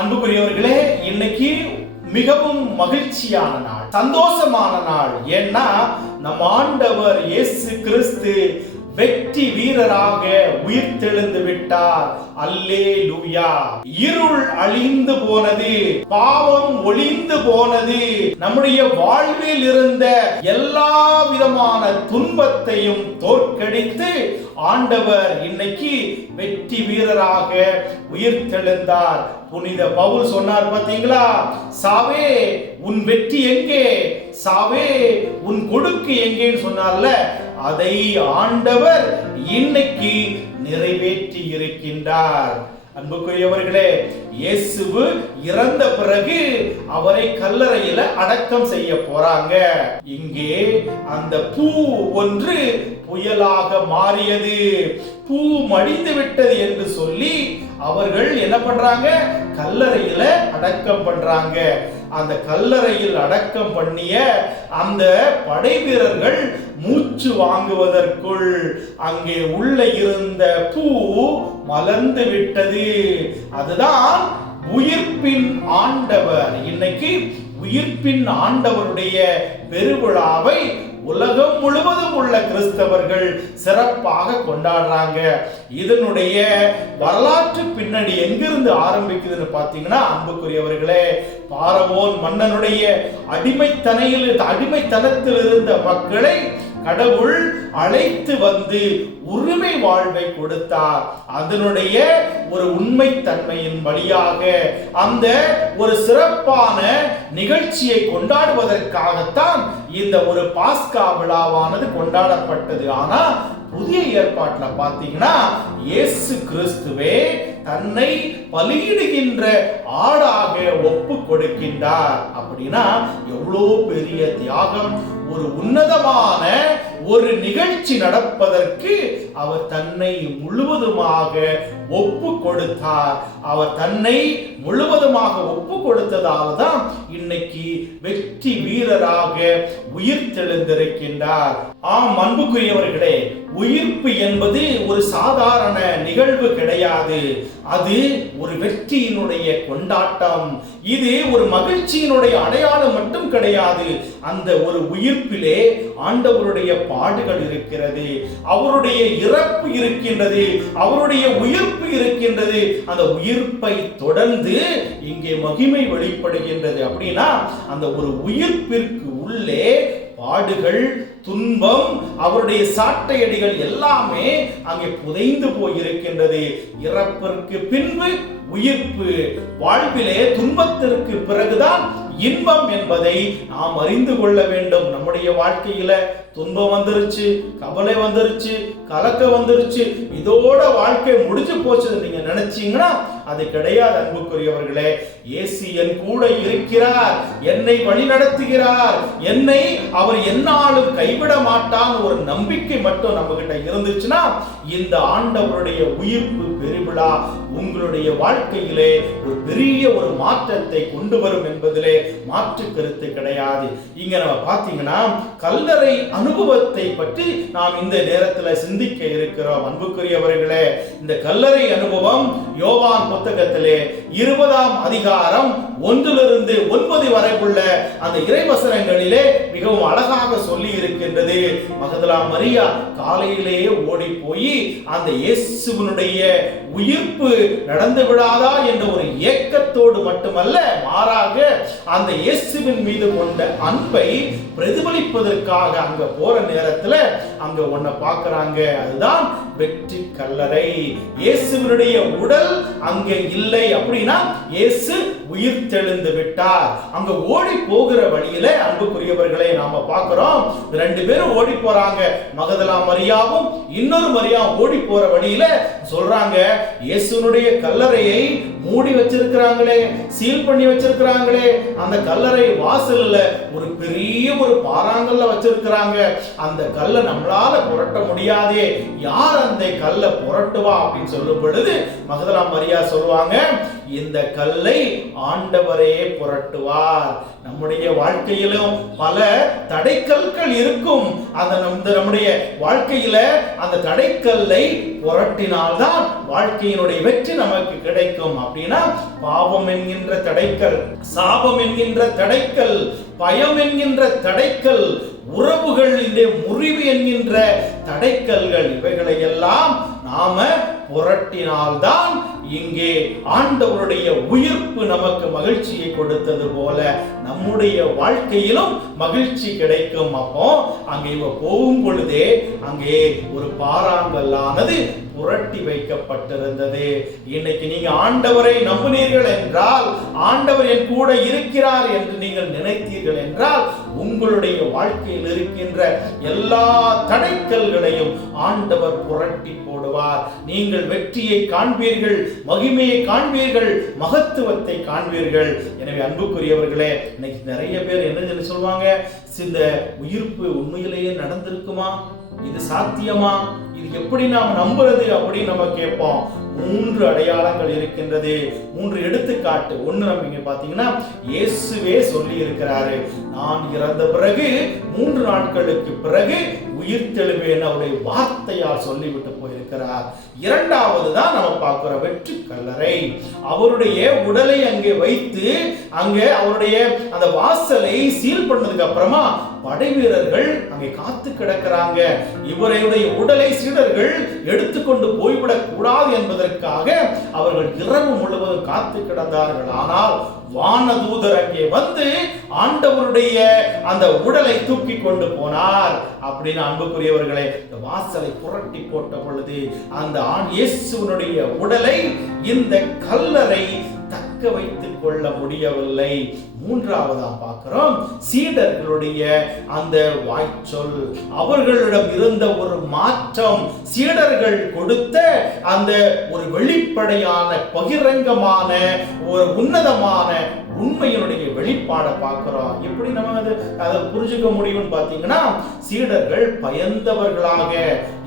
அன்புக்குரியவர்களே, இன்னைக்கு மிகவும் மகிழ்ச்சியான நாள், சந்தோஷமான நாள். ஏன்னா நம் ஆண்டவர் இயேசு கிறிஸ்து வெற்றி வீரராக உயிர்த்தெழுந்து விட்டார். அல்லேலூயா. இருள் அழிந்து போனது, பாவம் ஒளிந்து போனது. நம்முடைய வாழ்வில் இருந்த எல்லா விதமான துன்பத்தையும் தோற்கடித்து ஆண்டவர் இன்னைக்கு வெற்றி வீரராக உயிர்த்தெழுந்தார். புனித பவுல் சொன்னார் பாத்தீங்களா, சாவே உன் வெற்றி எங்கே, சாவே உன் கொடுக்கு எங்கேன்னு சொன்னார்ல, அதை ஆண்டவர் இன்னைக்கு நிறைவேற்றி இருக்கின்றார். அன்புக்குரியவர்களே, இயேசு இறந்த பிறகு அவரை கல்லறையில அடக்கம் செய்ய போறாங்க. இங்கே அந்த பூ ஒன்று புயலாக மாறியது. பூ மடிந்து விட்டது என்று சொல்லி அவர்கள் என்ன பண்றாங்க, கல்லறையில அடக்கம் பண்றாங்க. அந்த கல்லறையில் அடக்கம் பண்ணிய அந்த படை வீரர்கள் மூச்சு வாங்குவதற்குள் அங்கே உள்ள இருந்த பூ மலர்ந்து விட்டது. அதுதான் உயிர்ப்பின் ஆண்டவர். இன்னைக்கு உயிர்ப்பின் ஆண்டவருடைய பெருவிழாவை உலகம் முழுவதும் உள்ள கிறிஸ்தவர்கள் சிறப்பாக கொண்டாடுறாங்க. இதனுடைய வரலாற்று பின்னணி எங்கிருந்து ஆரம்பிக்குதுன்னு பார்த்தீங்கன்னா, அன்புக்குரியவர்களே, பாரவோன் மன்னனுடைய அடிமைத்தனத்தில் இருந்த மக்களை கடவுள் அழைத்து வந்து உரிமை வாழ்வை கொடுத்தார். அதனுடைய ஒரு உண்மை தன்மையின் வழியாக அந்த ஒரு சிறப்பான நிகழ்ச்சியை கொண்டாடுவதற்காகத்தான் இந்த ஒரு பாஸ்கா விழாவானது கொண்டாடப்பட்டது. ஆனா புதிய ஏற்பாட்டுல பாத்தீங்கன்னா, இயேசு கிறிஸ்துவே தன்னை பலியிடுகின்ற ஆடாக ஒப்பு கொடுக்கின்றார். அப்படின்னா எவ்வளோ பெரிய தியாகம்! ஒரு உன்னதமான ஒரு நிகழ்ச்சி நடப்பதற்கு அவர் தன்னை முழுவதுமாக ஒப்பு கொடுத்தார். அவர் தன்னை முழுவதுமாக ஒப்பு கொடுத்ததால் தான் இன்னைக்கு வெற்றி வீரராக உயிர்த்தெழுந்திருக்கின்றார். ஆம் அன்புக்குரியவர்களே, உயிர்ப்பு என்பது ஒரு சாதாரண நிகழ்வு கிடையாது. அது ஒரு வெற்றியினுடைய கொண்டாட்டம். இது ஒரு மகிழ்ச்சியினுடைய அடையாளம் மட்டும் கிடையாது. அந்த ஒரு உயிர்ப்பிலே ஆண்டவருடைய பாடுகள் இருக்கிறது, அவருடைய இறப்பு இருக்கின்றது, அவருடைய உயிர்ப்பு இருக்கின்றது. அந்த உயிர்ப்பை தொடர்ந்து இங்கே மகிமை வெளிப்படுகின்றது. அப்படின்னா அந்த ஒரு உயிர்ப்பிற்கு உள்ளே பாடுகள், துன்பம், அவருடைய சாட்டையடிகள் எல்லாமே அங்கே புதைந்து போயிருக்கின்றது. இறப்பிற்கு பின்பு உயிர்ப்பு. வாழ்விலே துன்பத்திற்கு பிறகுதான் இன்பம் என்பதை நாம் அறிந்து கொள்ள வேண்டும். நம்முடைய வாழ்க்கையில துன்பம் வந்துருச்சு, கவலை வந்துருச்சு, கலக்க வந்துருச்சு, இதோட வாழ்க்கை முடிஞ்சு போச்சு நீங்க நினைச்சீங்கன்னா அது கிடையாது. அன்புக்குரியவர்களே, இயேசு என் கூட இருக்கிறார், என்னை வழி நடத்துகிறார், என்னை அவர் என்னாலும் கைவிட மாட்டான் ஒரு நம்பிக்கை மட்டும் நம்ம கிட்ட இருந்துச்சுன்னா இந்த ஆண்டவருடைய உயிர்ப்பு பெருவிழா உங்களுடைய வாழ்க்கையிலே ஒரு பெரிய ஒரு மாற்றத்தை கொண்டு வரும் என்பதிலே மாற்று கருத்து கிடையாது. இங்க நம்ம பாத்தீங்கன்னா கல்லறை அனுபவத்தை பற்றி நாம் இந்த நேரத்தில் சிந்திக்க இருக்கிறோம். அன்புக்குரியவர்களே, இந்த கல்லறை அனுபவம் யோவான் புத்தகத்திலே 20ஆம் அதிகாரம் 1-9 வரை உள்ள அந்த இறைவசனங்களிலே மிகவும் அழகாக சொல்லி இருக்கின்றது. மகதலா மரியா காலையிலேயே ஓடி போய் அந்த இயேசுவினுடைய உயிர்ப்பு நடந்து விடாதா என்ற ஒரு ஏக்கத்தோடு மட்டுமல்ல, மாறாக அந்த இயேசுவின் மீது கொண்ட அன்பை பிரதிபலிப்பதற்காக அங்க போற நேரத்துல அங்க ஒன்ன பார்க்கறாங்க. அதுதான் வெற்றி கல்லறை. இயேசுவினுடைய உடல் அங்கே இல்லை. அப்படின்னா இயேசு உயிர்த்தெழுந்து விட்டார். அங்க ஓடி போகிற வழியில அன்புக்குரியவர்களை நாம பார்க்கிறோம், 2 பேரும் ஓடி போறாங்க. மகதலா மரியாவும் இன்னொரு மரியாவும் ஓடி போற வழியில சொல்றாங்க, இயேசுனுடைய கல்லறையை மூடி வச்சிருக்கிறாங்களே, சீல் பண்ணி வச்சிருக்கிறாங்களே, அந்த கல்லறை வாசல்ல ஒரு பெரிய ஒரு பாறாங்கல்ல வச்சிருக்கிறாங்க, அந்த கல்லை நம்மளால புரட்ட முடியாதே, யார் அந்த கல்லை புரட்டுவா அப்படின்னு சொல்லும் பொழுது மகதலா மரியா சொல்லுவாங்க, இந்த கல்லை ஆண்டவரே புரட்டுவார். நம்முடைய வாழ்க்கையிலும் பல தடைக்கற்கள் இருக்கும். அந்த நம்முடைய வாழ்க்கையில அந்த தடைக்கல்லை புரட்டினால்தான் வாழ்க்கையினுடைய வெற்றி நமக்கு கிடைக்கும். அப்படின்னா பாவம் என்கின்ற தடைக்கல், சாபம் என்கின்ற தடைக்கல், பயம் என்கின்ற தடைக்கல், உறவுகளிலே முறிவு என்கின்ற தடைக்கல்கள், இவைகளை எல்லாம் நாம புரட்டினால்தான் இங்கே ஆண்டவருடைய உயிர்ப்பு நமக்கு மகிழ்ச்சியை கொடுத்தது போல நம்முடைய வாழ்க்கையிலும் மகிழ்ச்சி கிடைக்கும். அப்போ அங்கே போகும் பொழுதே அங்கே ஒரு பாறாங்கல்லானது புரட்டி வைக்கப்பட்டிருந்தது. இன்னைக்கு நீங்க ஆண்டவரை நம்பினீர்கள் என்றால், ஆண்டவர் என் கூட இருக்கிறார் என்று நீங்கள் நினைத்தீர்கள் என்றால், உங்களுடைய வாழ்க்கையில் இருக்கின்ற எல்லா தடைக்கல்களையும் ஆண்டவர் புரட்டி போடுவார். நீங்கள் வெற்றியை காண்பீர்கள், மகிமையை காண்பீர்கள், மகத்துவத்தை காண்பீர்கள். எனவே அன்புக்குரியவர்களே, இன்னைக்கு நிறைய பேர் என்ன சொல்லுவாங்க, இந்த உயிர்ப்பு உண்மையிலேயே நடந்திருக்குமா, இது சாத்தியமா, இது எப்படி நாம் நம்புறது அப்படின்னு நம்ம கேட்போம். 3 அடையாளங்கள் இருக்கின்றது, 3 எடுத்துக்காட்டு. ஒண்ணு நம்ம இங்க பாத்தீங்கன்னா இயேசுவே சொல்லி இருக்கிறாரு, நான் இறந்த பிறகு 3 நாட்களுக்கு பிறகு உயிர் தெழுவேன் அவருடைய வார்த்தையால் சொல்லிவிட்டு போயிருக்கிறார். இரண்டாவது தான் நம்ம பார்க்கிற வெற்றி கல்லறை. அவருடைய உடலை அங்கே வைத்து அங்கே அவருடைய அந்த வாசலை சீல் பண்ணதுக்கு அப்புறமா படை வீரர்கள் அங்கே காத்து கிடக்கிறாங்க. இவருடைய உடலை சீடர்கள் எடுத்துக்கொண்டு போய்விடக் கூடாது என்பதற்காக அவர்கள் இரவு முழுவதும் காத்து கிடந்தார்கள். ஆனால் வானதூதர் அங்கே வந்து ஆண்டவருடைய அந்த உடலை தூக்கி கொண்டு போனார். அப்படின்னு அன்புக்குரியவர்களை, வாசலை புரட்டி போட்ட பொழுது அந்த இயேசுவினுடைய உடலை இந்த கல்லறை தக்க வைத்துக் கொள்ள முடியவில்லை. மூன்றாவதா பார்க்கிறோம், சீடர்களுடைய அந்த வாய்ச்சொல், அவர்களிடம் இருந்த ஒரு மாற்றம், சீடர்கள் கொடுத்த அந்த ஒரு வெளிப்படையான பகிரங்கமான ஒரு உன்னதமான உண்மையினுடைய வெளிப்பாடை பார்க்கிறோம். எப்படி நம்ம அதை புரிஞ்சுக்க முடியும்னு பார்த்தீங்கன்னா, சீடர்கள் பயந்தவர்களாக,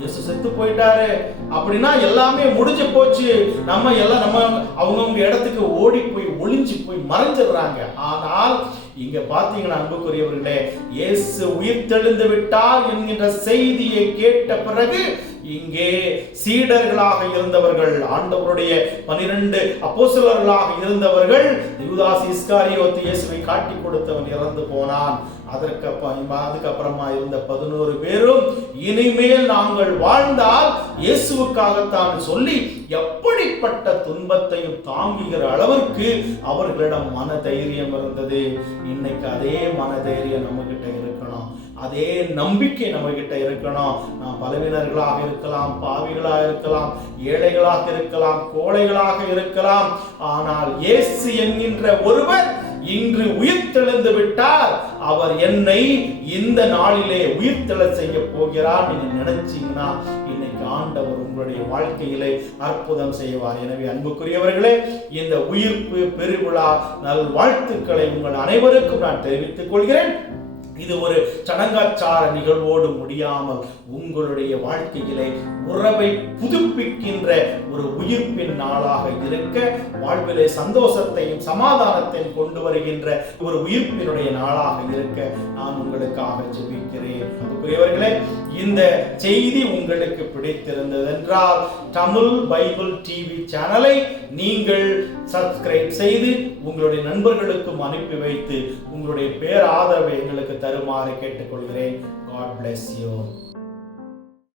இயேசு செத்து போயிட்டாரு அப்படின்னா எல்லாமே முடிஞ்சு போச்சு, நம்ம எல்லாம் நம்ம அவங்கவுங்க இடத்துக்கு ஓடி போய் ஒளிஞ்சு போய் மறைஞ்சிடுறாங்க. ஆனால் இங்க பாத்தீங்கன்னா அன்புக்குரியவர்களே, இயேசு உயிர்த்தெழுந்து விட்டார் என்கின்ற செய்தியை கேட்ட பிறகு இங்கே சீடர்களாக இருந்தவர்கள், ஆண்டவருடைய 12 அப்போஸ்தலர்களாக இருந்தவர்கள், யூதாஸ் இஸ்காரியோத்து இயேசுவை காட்டி கொடுத்தவன் இறந்து போனான். அதுக்கப்புறமா இருந்த 11 பேரும் இனிமேல் நாங்கள் வாழ்ந்தால் இயேசுவுக்காகத்தான் சொல்லி எப்படிப்பட்ட துன்பத்தையும் தாங்குகிற அளவிற்கு அவர்களிடம் மன தைரியம் இருந்தது. இன்னைக்கு அதே மன தைரியம் நம்ம கிட்ட இருக்கணும், அதே நம்பிக்கை நம்ம கிட்ட இருக்கணும். நாம் பலவீனர்களாக இருக்கலாம், பாவிகளாக இருக்கலாம், ஏழைகளாக இருக்கலாம், கோழைகளாக இருக்கலாம். ஆனால் இயேசு என்கின்ற ஒருவர் இன்று உயிர்த்தெழுந்து விட்டார், அவர் என்னை இந்த நாளிலே உயிர்த்தெழ செய்ய போகிறார். நீங்க நினைச்சீங்கன்னா இன்னைக்கு ஆண்டவர் உங்களுடைய வாழ்க்கையிலே அற்புதம் செய்வார். எனவே அன்புக்குரியவர்களே, இந்த உயிர்ப்பு பெருவிழா நல் வாழ்த்துக்களை உங்கள் அனைவருக்கும் நான் தெரிவித்துக் கொள்கிறேன். இது ஒரு சடங்காச்சார நிகழ்வோடு முடியாமல் உங்களுடைய வாழ்க்கையிலே உறவை புதுப்பிக்கின்ற ஒரு உயிர்ப்பின் நாளாக இருக்க, வாழ்விலே சந்தோஷத்தையும் சமாதானத்தையும் கொண்டு வருகின்ற ஒரு உயிர்ப்பினுடைய நாளாக இருக்க நான் உங்களுக்காக ஜெபிக்கிறேன். அன்புக்குரியவர்களே, இந்த செய்தி உங்களுக்கு பிடித்திருந்தது என்றால் தமிழ் பைபிள் டிவி சேனலை நீங்கள் சப்ஸ்கிரைப் செய்து உங்களுடைய நண்பர்களுக்கும் அனுப்பி வைத்து உங்களுடைய பேராதரவை எங்களுக்கு தருமாறு கேட்டுக்கொள்கிறேன். God bless you.